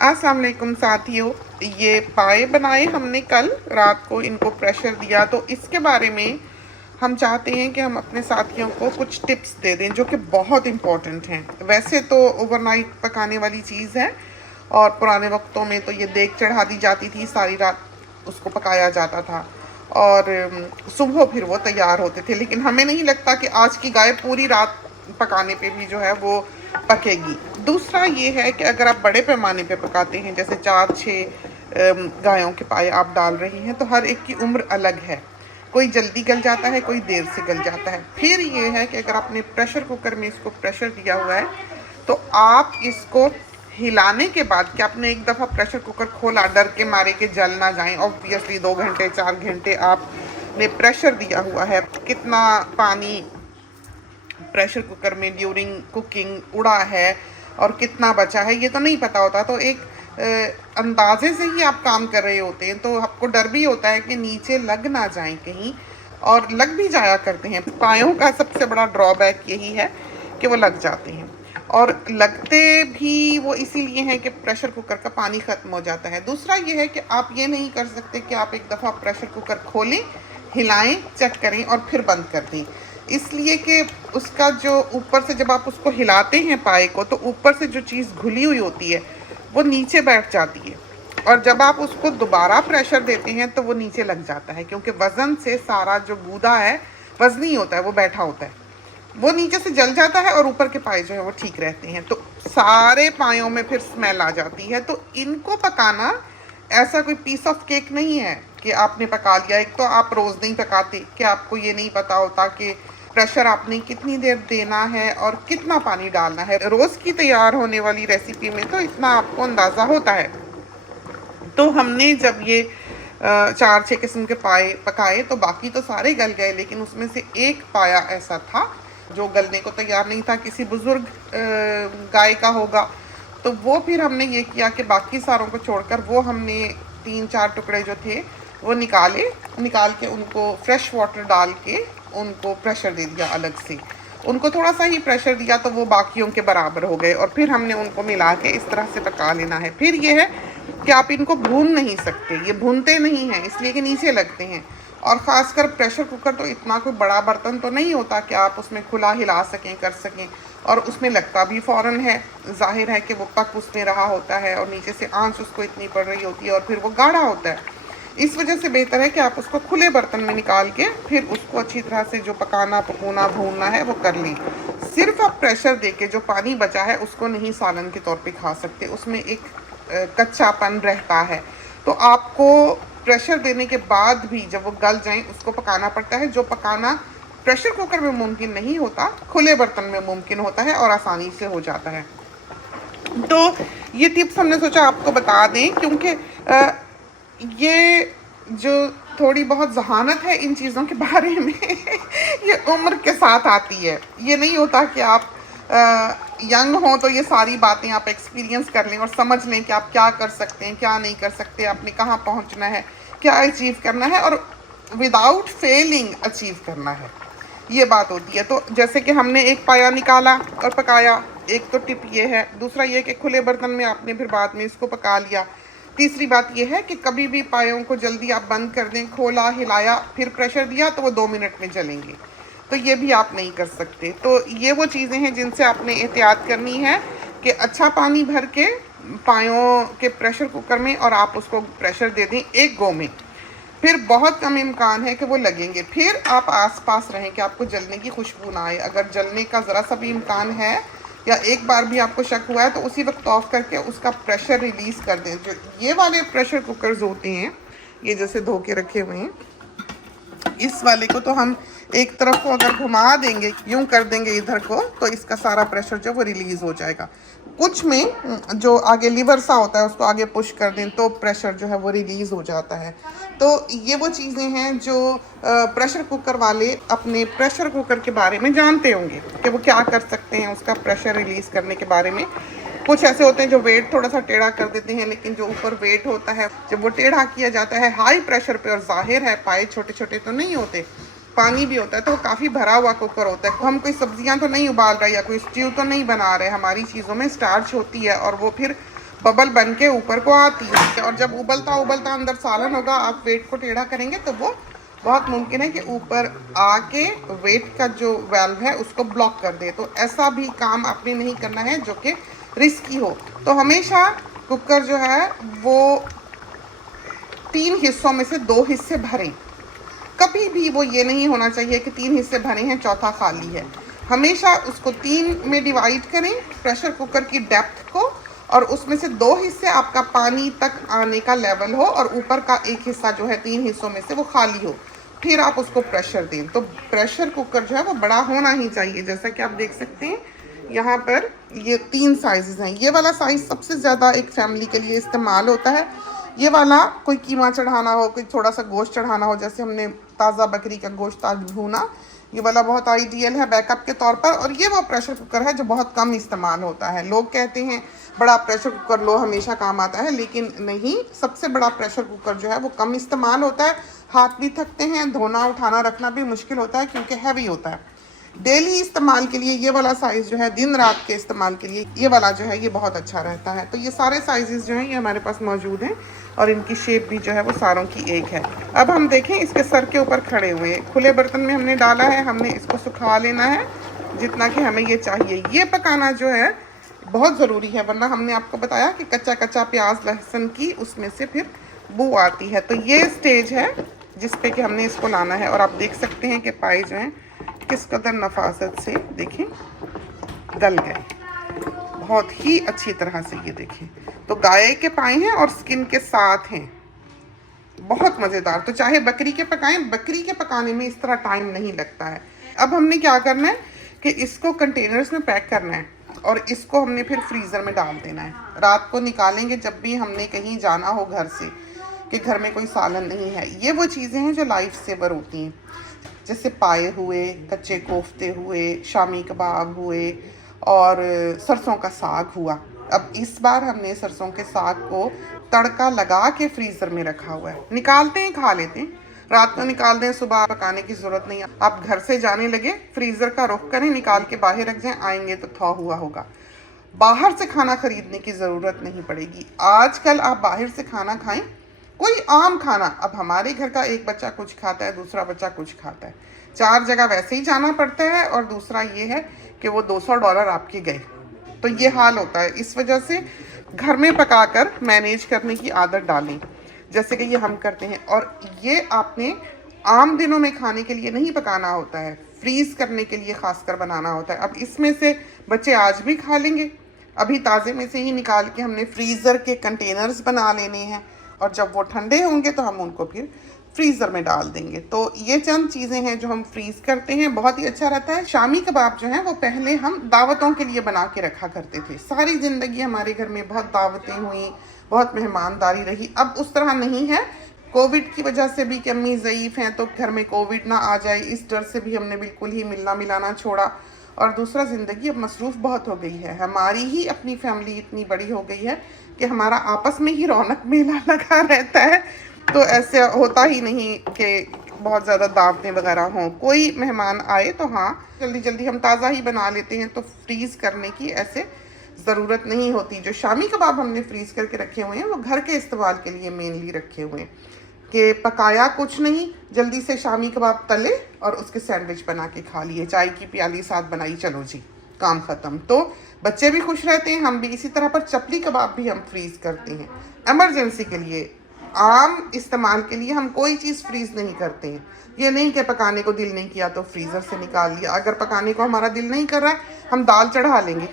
अस्सलाम वालेकुम साथियों, ये पाए बनाए हमने कल रात को, इनको प्रेशर दिया। तो इसके बारे में हम चाहते हैं कि हम अपने साथियों को कुछ टिप्स दे दें जो कि बहुत इम्पोर्टेंट हैं। वैसे तो ओवरनाइट पकाने वाली चीज़ है और पुराने वक्तों में तो ये देग चढ़ा दी जाती थी, सारी रात उसको पकाया जाता था और सुबह फिर वो तैयार होते थे। लेकिन हमें नहीं लगता कि आज की गाय पूरी रात पकाने पे भी जो है वो पकेगी। दूसरा ये है कि अगर आप बड़े पैमाने पे पकाते हैं, जैसे 4-6 गायों के पाए आप डाल रही हैं, तो हर एक की उम्र अलग है। कोई जल्दी गल जाता है, कोई देर से गल जाता है। फिर ये है कि अगर आपने प्रेशर कुकर में इसको प्रेशर दिया हुआ है तो आप इसको हिलाने के बाद, कि आपने एक दफ़ा प्रेशर कुकर खोला डर के मारे कि जल ना जाए, ऑब्वियसली 2 घंटे 4 घंटे आपने प्रेशर दिया हुआ है, कितना पानी प्रेशर कुकर में ड्यूरिंग कुकिंग उड़ा है और कितना बचा है ये तो नहीं पता होता। तो एक अंदाजे से ही आप काम कर रहे होते हैं, तो आपको डर भी होता है कि नीचे लग ना जाए कहीं, और लग भी जाया करते हैं। पायों का सबसे बड़ा ड्रॉबैक यही है कि वो लग जाते हैं, और लगते भी वो इसीलिए हैं कि प्रेशर कुकर का पानी ख़त्म हो जाता है। दूसरा ये है कि आप ये नहीं कर सकते कि आप एक दफ़ा प्रेशर कुकर खोलें, हिलाएं, चेक करें और फिर बंद कर दें, इसलिए कि उसका जो ऊपर से जब आप उसको हिलाते हैं पाए को, तो ऊपर से जो चीज़ घुली हुई होती है वो नीचे बैठ जाती है, और जब आप उसको दोबारा प्रेशर देते हैं तो वो नीचे लग जाता है, क्योंकि वज़न से सारा जो गूदा है वज़नी होता है, वो बैठा होता है, वो नीचे से जल जाता है और ऊपर के पाए जो है वो ठीक रहते हैं। तो सारे पायों में फिर स्मेल आ जाती है। तो इनको पकाना ऐसा कोई पीस ऑफ केक नहीं है कि आपने पका लिया। एक तो आप रोज़ नहीं पकाते, कि आपको ये नहीं पता होता कि प्रेशर आपने कितनी देर देना है और कितना पानी डालना है। रोज़ की तैयार होने वाली रेसिपी में तो इतना आपको अंदाज़ा होता है। तो हमने जब ये 4-6 किस्म के पाए पकाए तो बाकी तो सारे गल गए, लेकिन उसमें से एक पाया ऐसा था जो गलने को तैयार नहीं था, किसी बुज़ुर्ग गाय का होगा। तो वो फिर हमने ये किया कि बाकी सारों को छोड़कर वो हमने 3-4 टुकड़े जो थे वो निकाल के उनको फ्रेश वाटर डाल के उनको प्रेशर दे दिया अलग से। उनको थोड़ा सा ही प्रेशर दिया तो वो बाकियों के बराबर हो गए, और फिर हमने उनको मिला के इस तरह से पका लेना है। फिर ये है कि आप इनको भून नहीं सकते, ये भूनते नहीं हैं इसलिए कि नीचे लगते हैं, और ख़ासकर प्रेशर कुकर तो इतना कोई बड़ा बर्तन तो नहीं होता कि आप उसमें खुला हिला सकें, कर सकें, और उसमें लगता भी फ़ौरन है। ज़ाहिर है कि वो पक उसमें रहा होता है और नीचे से आंच उसको इतनी पड़ रही होती है और फिर वो गाढ़ा होता है। इस वजह से बेहतर है कि आप उसको खुले बर्तन में निकाल के फिर उसको अच्छी तरह से जो पकाना, पकूना, भूनना है वो कर लें। सिर्फ आप प्रेशर देके जो पानी बचा है उसको नहीं सालन के तौर पे खा सकते, उसमें एक कच्चापन रहता है। तो आपको प्रेशर देने के बाद भी जब वो गल जाएं उसको पकाना पड़ता है, जो पकाना प्रेशर कुकर में मुमकिन नहीं होता, खुले बर्तन में मुमकिन होता है और आसानी से हो जाता है। तो ये टिप्स हमने सोचा आपको बता दें, क्योंकि ये जो थोड़ी बहुत जहानत है इन चीज़ों के बारे में ये उम्र के साथ आती है। ये नहीं होता कि आप यंग हों तो ये सारी बातें आप एक्सपीरियंस कर लें और समझ लें कि आप क्या कर सकते हैं, क्या नहीं कर सकते, आपने कहाँ पहुँचना है, क्या अचीव करना है, और विदाउट फेलिंग अचीव करना है, ये बात होती है। तो जैसे कि हमने एक पाया निकाला और पकाया, एक तो टिप ये है। दूसरा ये कि खुले बर्तन में आपने फिर बाद में इसको पका लिया। तीसरी बात यह है कि कभी भी पायों को जल्दी आप बंद कर दें, खोला, हिलाया, फिर प्रेशर दिया तो वो 2 मिनट में जलेंगे, तो ये भी आप नहीं कर सकते। तो ये वो चीज़ें हैं जिनसे आपने एहतियात करनी है कि अच्छा पानी भर के पायों के प्रेशर कुकर में और आप उसको प्रेशर दे दें एक गो में, फिर बहुत कम इम्कान है कि वो लगेंगे। फिर आप आसपास रहें कि आपको जलने की खुशबू ना आए। अगर जलने का ज़रा सा भी इम्कान है या एक बार भी आपको शक हुआ है तो उसी वक्त ऑफ करके उसका प्रेशर रिलीज़ कर दें। जो ये वाले प्रेशर कुकर्स होते हैं, ये जैसे धो के रखे हुए हैं, इस वाले को तो हम एक तरफ को अगर घुमा देंगे, यूं कर देंगे इधर को, तो इसका सारा प्रेशर जो वो रिलीज़ हो जाएगा। कुछ में जो आगे लीवर सा होता है उसको आगे पुश कर दें तो प्रेशर जो है वो रिलीज़ हो जाता है। तो ये वो चीज़ें हैं जो प्रेशर कुकर वाले अपने प्रेशर कुकर के बारे में जानते होंगे कि वो क्या कर सकते हैं उसका प्रेशर रिलीज़ करने के बारे में। कुछ ऐसे होते हैं जो वेट थोड़ा सा टेढ़ा कर देते हैं, लेकिन जो ऊपर वेट होता है जब वो टेढ़ा किया जाता है हाई प्रेशर पे, और जाहिर है पाए छोटे छोटे तो नहीं होते, पानी भी होता है, तो वो काफ़ी भरा हुआ कुकर होता है। हम कोई सब्जियां तो नहीं उबाल रहे या कोई स्ट्यू तो नहीं बना रहे, हमारी चीज़ों में स्टार्च होती है और वो फिर बबल बन के ऊपर को आती है। और जब उबलता उबलता अंदर सालन होगा, आप वेट को टेढ़ा करेंगे तो वो बहुत मुमकिन है कि ऊपर आके वेट का जो वाल्व है उसको ब्लॉक कर दे। तो ऐसा भी काम आपने नहीं करना है जो कि रिस्की हो। तो हमेशा कुकर जो है वो 3 हिस्सों में से 2 हिस्से भरें। कभी भी वो ये नहीं होना चाहिए कि 3 हिस्से भरे हैं चौथा खाली है। हमेशा उसको 3 में डिवाइड करें प्रेशर कुकर की डेप्थ को, और उसमें से 2 हिस्से आपका पानी तक आने का लेवल हो और ऊपर का एक हिस्सा जो है 3 हिस्सों में से वो खाली हो, फिर आप उसको प्रेशर दें। तो प्रेशर कुकर जो है वो बड़ा होना ही चाहिए। जैसा कि आप देख सकते हैं यहाँ पर ये 3 साइज़ हैं। ये वाला साइज़ सबसे ज़्यादा एक फैमिली के लिए इस्तेमाल होता है। ये वाला कोई कीमा चढ़ाना हो, कोई थोड़ा सा गोश्त चढ़ाना हो, जैसे हमने ताज़ा बकरी का गोश्त आज भूना, ये वाला बहुत आइडियल है बैकअप के तौर पर। और ये वो प्रेशर कुकर है जो बहुत कम इस्तेमाल होता है। लोग कहते हैं बड़ा प्रेशर कुकर लो, हमेशा काम आता है, लेकिन नहीं। सबसे बड़ा प्रेशर कुकर जो है वो कम इस्तेमाल होता है। हाथ भी थकते हैं, धोना उठाना रखना भी मुश्किल होता है क्योंकि हैवी होता है। डेली इस्तेमाल के लिए ये वाला साइज़ जो है, दिन रात के इस्तेमाल के लिए ये वाला जो है ये बहुत अच्छा रहता है। तो ये सारे साइजेस जो हैं ये हमारे पास मौजूद हैं और इनकी शेप भी जो है वो सारों की एक है। अब हम देखें, इसके सर के ऊपर खड़े हुए हैं, खुले बर्तन में हमने डाला है, हमने इसको सुखा लेना है जितना कि हमें ये चाहिए। ये पकाना जो है बहुत ज़रूरी है, वरना हमने आपको बताया कि कच्चा कच्चा प्याज लहसुन की उसमें से फिर बू आती है। तो ये स्टेज है जिस पे कि हमने इसको लाना है। और आप देख सकते हैं कि पाए जो हैं किस कदर नफासत से देखें गल गए, बहुत ही अच्छी तरह से। ये देखें, तो गाय के पाए हैं और स्किन के साथ हैं, बहुत मज़ेदार। तो चाहे बकरी के पकाएं, बकरी के पकाने में इस तरह टाइम नहीं लगता है। अब हमने क्या करना है कि इसको कंटेनर्स में पैक करना है और इसको हमने फिर फ्रीज़र में डाल देना है। रात को निकालेंगे जब भी हमने कहीं जाना हो घर से, कि घर में कोई सालन नहीं है। ये वो चीज़ें हैं जो लाइफ सेवर होती हैं, जैसे पाए हुए, कच्चे कोफ्ते हुए, शामी कबाब हुए और सरसों का साग हुआ। अब इस बार हमने सरसों के साग को तड़का लगा के फ्रीज़र में रखा हुआ है। निकालते हैं, खा लेते हैं, रात को निकाल दें, सुबह पकाने की ज़रूरत नहीं है। आप घर से जाने लगे, फ्रीज़र का रुख करें, निकाल के बाहर रख जाएं, आएंगे तो थोड़ा हुआ होगा। बाहर से खाना खरीदने की ज़रूरत नहीं पड़ेगी। आजकल आप बाहर से खाना खाएं, कोई आम खाना। अब हमारे घर का एक बच्चा कुछ खाता है, दूसरा बच्चा कुछ खाता है, 4 जगह वैसे ही जाना पड़ता है, और दूसरा ये है कि वो $200 आपके गए। तो ये हाल होता है। इस वजह से घर में पकाकर मैनेज करने की आदत डालें, जैसे कि ये हम करते हैं। और ये आपने आम दिनों में खाने के लिए नहीं पकाना होता है, फ्रीज़ करने के लिए ख़ासकर बनाना होता है। अब इसमें से बच्चे आज भी खा लेंगे, अभी ताज़े में से ही निकाल के हमने फ्रीज़र के कंटेनर्स बना लेने हैं, और जब वो ठंडे होंगे तो हम उनको फिर फ्रीज़र में डाल देंगे। तो ये चंद चीज़ें हैं जो हम फ्रीज़ करते हैं, बहुत ही अच्छा रहता है। शामी कबाब जो है वो पहले हम दावतों के लिए बना के रखा करते थे। सारी ज़िंदगी हमारे घर में बहुत दावतें हुई, बहुत मेहमानदारी रही। अब उस तरह नहीं है, कोविड की वजह से भी कि अम्मी ज़ईफ़ हैं तो घर में कोविड ना आ जाए, इस डर से भी हमने बिल्कुल ही मिलना मिलाना छोड़ा। और दूसरा, ज़िंदगी अब मसरूफ़ बहुत हो गई है, हमारी ही अपनी फैमिली इतनी बड़ी हो गई है कि हमारा आपस में ही रौनक मेला लगा रहता है। तो ऐसे होता ही नहीं कि बहुत ज़्यादा दावतें वगैरह हों। कोई मेहमान आए तो हाँ, जल्दी जल्दी हम ताज़ा ही बना लेते हैं, तो फ्रीज़ करने की ऐसे ज़रूरत नहीं होती। जो शामी कबाब हमने फ्रीज़ करके रखे हुए हैं वो घर के इस्तेमाल के लिए मेनली रखे हुए हैं, कि पकाया कुछ नहीं, जल्दी से शामी कबाब तले और उसके सैंडविच बना के खा लिए, चाय की प्याली साथ बनाई, चलो जी काम ख़त्म। तो बच्चे भी खुश रहते हैं, हम भी इसी तरह। पर चपली कबाब भी हम फ्रीज़ करते हैं एमरजेंसी के लिए। आम इस्तेमाल के लिए हम कोई चीज़ फ्रीज़ नहीं करते हैं। ये नहीं कि पकाने को दिल नहीं किया तो फ्रीज़र से निकाल लिया। अगर पकाने को हमारा दिल नहीं कर रहा है, हम दाल चढ़ा लेंगे,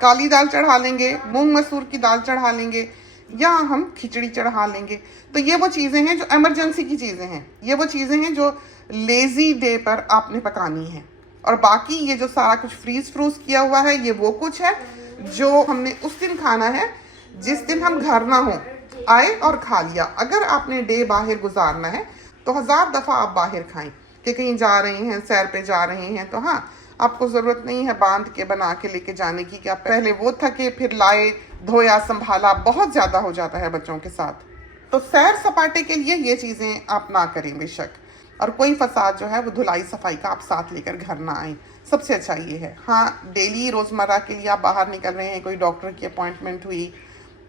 काली दाल चढ़ा लेंगे, मूंग मसूर की दाल चढ़ा लेंगे, या हम खिचड़ी चढ़ा लेंगे। तो ये वो चीज़ें हैं जो एमरजेंसी की चीज़ें हैं, ये वो चीज़ें हैं जो लेज़ी डे पर आपने पकानी है। और बाकी ये जो सारा कुछ फ्रूज़ किया हुआ है, ये वो कुछ है जो हमने उस दिन खाना है जिस दिन हम घर ना हो, आए और खा लिया। अगर आपने डे बाहर गुजारना है तो 1000 दफ़ा आप बाहर खाएं, कि कहीं जा रहे हैं, सैर पे जा रहे हैं, तो हाँ, आपको ज़रूरत नहीं है बांध के बना के लेके जाने की, कि आप पहले वो थके फिर लाए, धोया, संभाला, बहुत ज़्यादा हो जाता है बच्चों के साथ। तो सैर सपाटे के लिए ये चीज़ें आप ना करें बेशक। और कोई फसाद जो है वो धुलाई सफाई का आप साथ लेकर घर ना आएँ, सबसे अच्छा ये है। हाँ, डेली रोज़मर्रा के लिए आप बाहर निकल रहे हैं, कोई डॉक्टर की अपॉइंटमेंट हुई,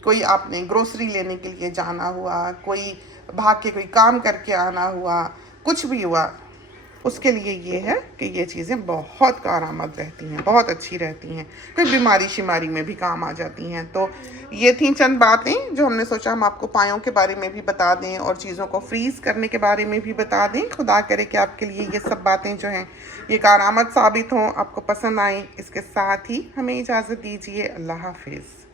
कोई आपने ग्रोसरी लेने के लिए जाना हुआ, कोई भाग के कोई काम करके आना हुआ, कुछ भी हुआ, उसके लिए ये है कि ये चीज़ें बहुत कारआमद रहती हैं, बहुत अच्छी रहती हैं, कोई बीमारी शिमारी में भी काम आ जाती हैं। तो ये थी चंद बातें जो हमने सोचा हम आपको पायों के बारे में भी बता दें और चीज़ों को फ्रीज़ करने के बारे में भी बता दें। खुदा करे कि आपके लिए ये सब बातें जो हैं ये कारआमद साबित हों, आपको पसंद आएँ। इसके साथ ही हमें इजाज़त दीजिए। अल्लाह हाफिज़।